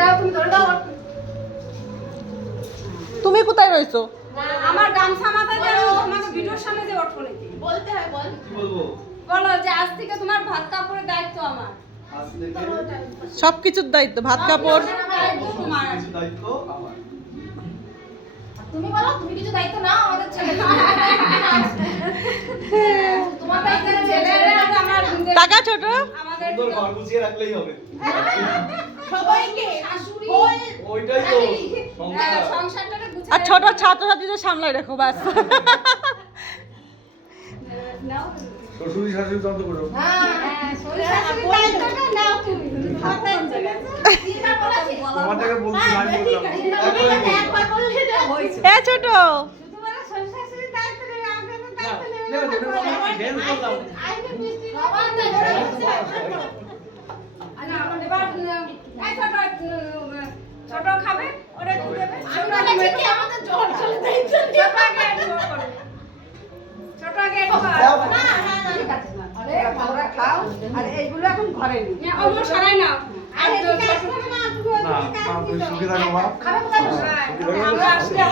দাও, তুমি ধরে দাও। তুমি কোথায় রইছো? আমার গামছা মাথায় দিয়ে তোমাকে ভিডিওর সামনে যে ওঠো নাকি? বলতে হয় বল। কি বলবো? বলো যে আজ থেকে তোমার ভাত কাপড়ের দায়িত্ব আমার। আজ থেকে সবকিছুর দায়িত্ব, ভাত কাপড়। দায়িত্ব তোমার। কিছু দায়িত্ব আমার। তুমি বলো, তুমি কিছু দায়িত্ব নাও আমাদের ছেলে। তোমার দায়িত্ব ছেলেরা আমার টাকা ছোট। আমাদের সুন্দর ঘর গুছিয়ে রাখলেই হবে। সবাইকে শাশুড়ি ওইটাই তো সংসার। সংসারটাকে গুছিয়ে আর ছোট ছাত্রছাত্রীদের সামলাই রাখো ব্যাস। নাও। শ্বশুরি শাশুড়ি তন্ত্র করো। হ্যাঁ শাশুড়ির দায়িত্বটা নাও তুমি। তোমার দায়িত্ব তিনবার বলেছি। তোমারটাকে বলছি আমি বললাম। একবার বললে তো হয়েছে। এ ছোট শুধু বলে শাশুড়ির দায়িত্ব নেবে, আমাদের দায়িত্ব নেবে। না, ওটা আমি ড্যান্স করলাম। আইনে মিষ্টি সবার দায়িত্ব হয়েছে। আরে আমার এবার এই ছোট খাবে, ওরা কি দেবে? আমি বলেছি কি আমাদের জ্বর চলে দায়িত্ব ছোট আগে একটু করবে। ছোট আগে একটু করবে। না হ্যাঁ ঠিক আছে না। আরে তোমরা খাও আর এইগুলো এখন ঘরে নি অন্য সারাই নাও। আর আরে ছোট ঠিক আছে না তুমি না, মা, তুমি সুখে থাকো মা। খাবে কোথায়? সুখে থাকো। আমরা আসলে